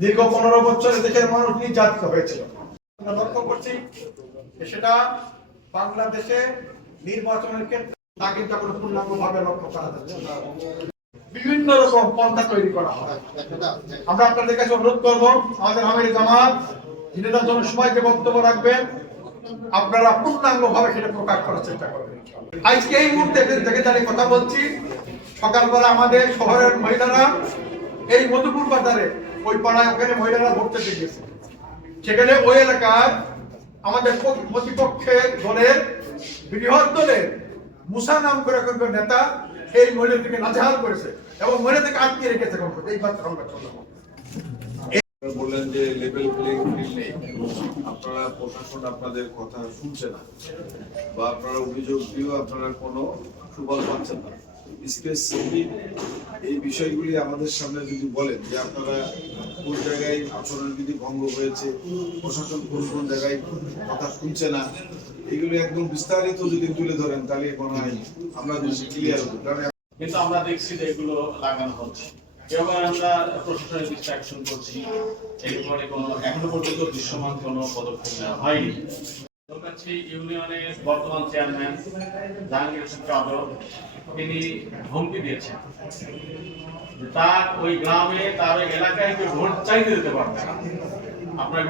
দীর্ঘ পনেরো বছর দেশের মানুষ নির্যাতিত হয়েছিল। আমরা লক্ষ্য করছি সেটা বাংলাদেশে নির্বাচনের ক্ষেত্রে তা কিন্তু এখন পূর্ণাঙ্গ ভাবে লক্ষ্য করা যাচ্ছে বিভিন্ন রকম পন্থা তৈরি করা হয়। আমরা আপনাদের কাছে অনুরোধ করব, আমাদের আমির জামাত যিনিরা জনসভায় বক্তব্য রাখবেন, আপনারা পূর্ণাঙ্গ ভাবে সেটা প্রকাশ করার চেষ্টা করবেন। আজকে এই মুহূর্তে থেকে দাঁড়িয়ে কথা বলছি। সকালবেলা আমাদের শহরের মহিলারা এই মধুপুর বাজারে ওই পাড়ায় ওখানে মহিলারা ভোটতে গেছে। সেখানে ওই এলাকার আমাদের প্রতিপক্ষের দলের, বৃহৎ দলের মুসা নাম করে নেতা এই মহিলাদেরকে নাজেহাল করেছে এবং মহিলাদেরকে আটকে রেখেছে এই মাত্র। আপনারা বললেন যে লেভেল প্লেইং ফিল্ড নেই। আপনারা প্রশাসন আপনাদের কথা শুনছে না। বা আপনারা অভিযোগ দিয়েও আপনারা কোনো সুফল পাচ্ছেন না। স্পেসিফিক এই বিষয়গুলি আমাদের সামনে যদি বলেন যে আপনারা কোন জায়গায় আচরণ বিধি ভঙ্গ হয়েছে, প্রশাসন কোন কোন জায়গায় কথা শুনছে না, এগুলো একদম বিস্তারিত যদি তুলে ধরেন তাহলে মনে হয় আমরা ক্লিয়ার হবে। কারণ কিন্তু আমরা দেখছি যে এগুলো লাগানো হচ্ছে। এবার আমরা প্রশাসনের দৃষ্টি অ্যাকশন করছি। এরপরে কোনো এখনও পর্যন্ত দৃশ্যমান কোনো পদক্ষেপ নেওয়া হয়নি। চেয়ারম্যান তার ওই গ্রামে, তার এলাকায় ভোট চাইতে পারবে না। আপনারা।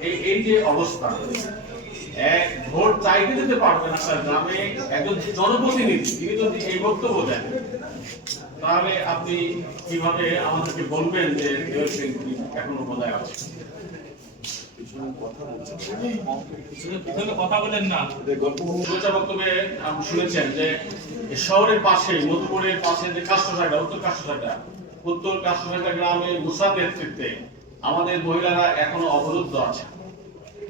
এই এই যে অবস্থা, এক ভোট চাইতে দিতে পারবেন আপনার গ্রামে একজন জনপ্রতিনিধি, তিনি যদি এই বক্তব্য দেন, তাহলে আপনি কীভাবে আমাদেরকে বলবেন যে এখনও বজায় আছে কথা বলেন না। শুভেচ্ছা বক্তব্যে আপনি শুনেছেন যে শহরের পাশে মধুপুরের পাশে যে কাষ্টসাইটা উত্তর কাষ্টসাইটা উত্তর কাষ্টসাইটা গ্রামে মুসার নেতৃত্বে আমাদের মহিলারা এখনও অবরুদ্ধ আছে।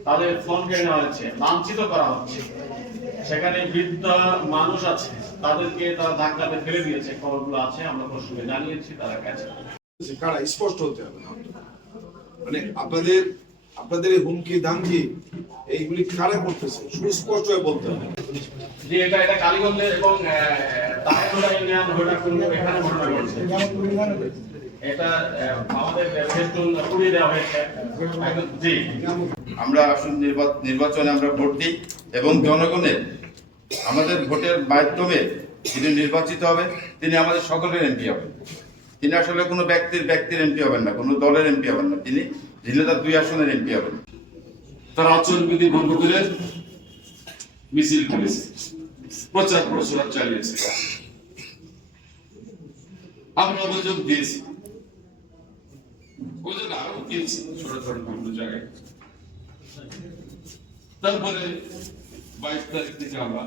তাদের ফোন কেড়ে নেওয়া হচ্ছে লাঞ্ছিত করা হচ্ছে। সেখানে বৃদ্ধ মানুষ আছে তাদেরকে তারা ধাক্কাতে ফেলে দিয়েছে। খবরগুলো আছে আমরা প্রশ্নে জানিয়েছি তারা গেছে। কারা? স্পষ্ট হতে হবে মানে আপনাদের আপনাদের এই হুমকি দামকি এইগুলি কারা করতেছে? সুস্পষ্ট হয়ে বলতে হবে। যে এটা এটা কালীগঞ্জের এবং তাহেরুল্লাহ ইউনিয়ন ঘটনাক্রম এখানে ঘটনা ঘটছে। এটা আমাদের পুড়িয়ে দেওয়া হয়েছে। জি। আমরা আসুন নির্বাচনে আমরা ভোট দিই এবং জনগণের আমাদের ভোটের মাধ্যমে যিনি নির্বাচিত হবে তিনি আমাদের সকলের এমপি হবেন। তিনি আসলে কোনো ব্যক্তির ব্যক্তির এমপি হবেন না কোনো দলের এমপি হবেন না। তিনি ঝিনেদার দুই আসনের এমপি হবেন। তারা আচরণবিধি ভঙ্গ করে মিছিল করেছে। প্রচার প্রচার চালিয়েছে। আমরা অভিযোগ দিয়েছি অভিযোগ আরও দিয়েছি ছোট ছোট বিভিন্ন জায়গায়। তারপরে বাইশ তারিখ থেকে আমরা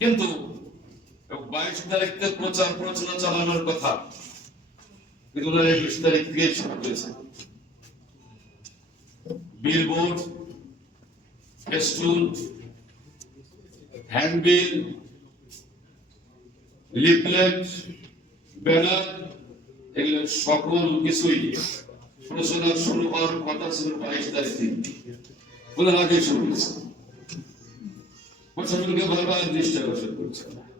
কিন্তু প্রচার প্রচারণা চালানোর কথা। সকল কিছুই প্রচারণা শুরু হওয়ার কথা ছিল বাইশ তারিখ থেকে। আগে শুরু করেছে। প্রশাসনকে বারবার দৃষ্টি আকর্ষণ করছে।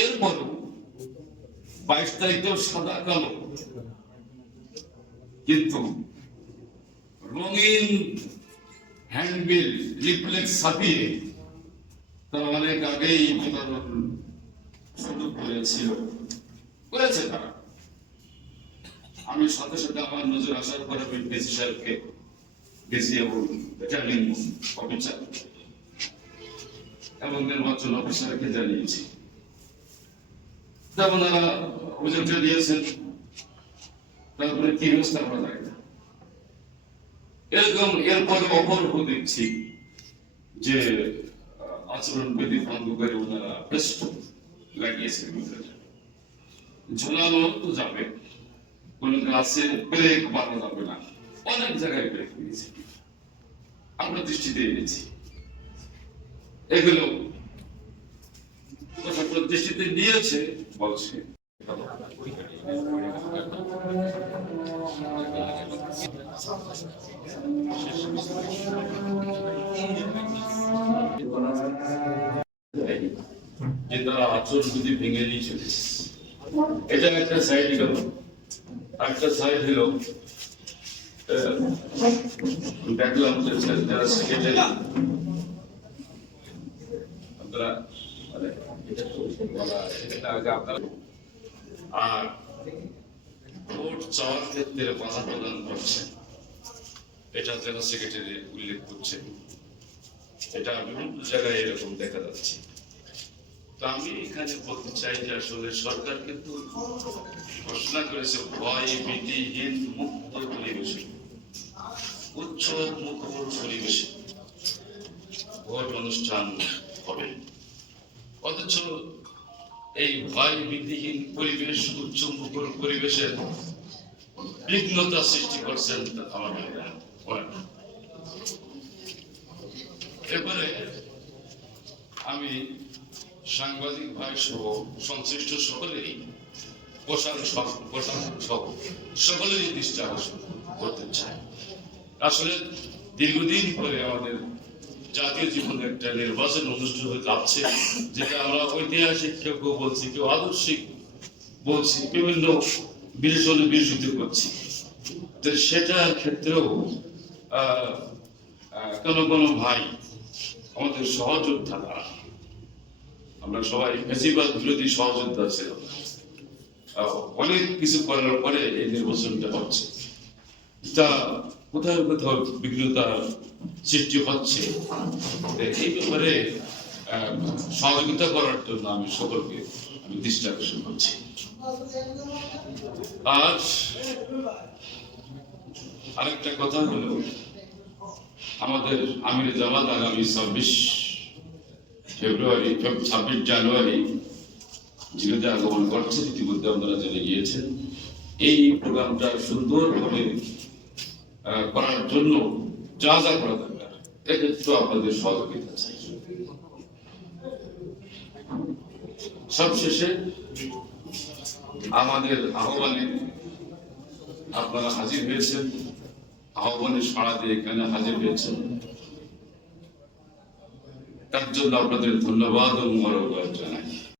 এরপরও বাইশ তারিখেও সাদা কালো। কিন্তু রঙিন হ্যান্ডবিল, লিফলেট ছাপিয়ে তারা অনেক আগেই বিতরণ শুরু করেছিল করেছে তারা। আমি সাথে সাথে আমার নজর আসার পরে আমি ডিসি সাহেবকে ডিসি এবং রিটার্নিং অফিসার এবং নির্বাচন অফিসারকে জানিয়েছি। ওনারা অভিযোগটা দিয়েছেন, তারপরে কি ব্যবস্থা করা যায়? এরকম এরপরে অপরূপ দেখছি যে আচরণ বিধি ভঙ্গ করে ওনারা যথেষ্ট লাগিয়েছে ভিতরে ঝুলানো তো যাবে, কোন গাছে ব্রেক মারা যাবে না, অনেক জায়গায় ব্রেক দিয়েছে আমরা দৃষ্টিতে এনেছি। এগুলো দৃষ্টিতে নিয়েছে বলছে। ভেঙে এটা একটা সাইড একটা সাইড হলো দেখলাম আপনারা মানে এটা তো বলা এটা আগে আপনারা আর ভোট চাওয়ার ক্ষেত্রে বাধা প্রদান করছেন এটা জেলা সেক্রেটারি উল্লেখ করছে। এটা বিভিন্ন জায়গায় এরকম দেখা যাচ্ছে। তো আমি এখানে বলতে চাই যে আসলে সরকার কিন্তু ঘোষণা করেছে ভয় ভীতিহীন মুক্ত পরিবেশে উচ্চ মুখর পরিবেশে ভোট অনুষ্ঠান হবে। অথচ এই ভয় ভীতিহীন পরিবেশ উচ্চ মুখর পরিবেশের বিঘ্নতা সৃষ্টি করছেন আমার ওনারা। এরপরে আমি সাংবাদিক ভাই সহ সংশ্লিষ্ট সকলেই প্রশাসন সহ- সহ সকলেরই দৃষ্টি আকর্ষণ করতে চাই আসলে দীর্ঘদিন পরে আমাদের জাতীয় জীবনে একটা নির্বাচন অনুষ্ঠিত হতে যাচ্ছে যেটা আমরা ঐতিহাসিক কেউ কেউ বলছি কেউ আদর্শিক বলছি বিভিন্ন বিশেষণে বিরোধিত করছি। তো সেটার ক্ষেত্রেও কোনো কোনো ভাই আমাদের সহযোদ্ধা তারা আমরা সবাই ফেসিবাদ বিরোধী সহযোদ্ধা ছিল আহ, অনেক কিছু করার পরে এই নির্বাচনটা হচ্ছে। তা কোথাও কোথাও বিঘ্নতার সৃষ্টি হচ্ছে। এই ব্যাপারে সহযোগিতা করার জন্য আমি সকলকে আমি দৃষ্টি আকর্ষণ করছি। আর আরেকটা কথা হলো, আমাদের আমির জামাত আগামী ছাব্বিশ ফেব্রুয়ারি, ছাব্বিশ জানুয়ারি জিরোতে আগমন করছে, ইতিমধ্যে আপনারা জেনে গিয়েছেন। এই প্রোগ্রামটা সুন্দরভাবে করার জন্য যা যা করা দরকার আপনাদের সহযোগিতা চাই। সবশেষে আমাদের আহ্বানে আপনারা হাজির হয়েছেন, আহ্বানে সাড়া দিয়ে এখানে হাজির হয়েছেন। তার জন্য আপনাদের ধন্যবাদ ও মোবারকবাদ জানাই।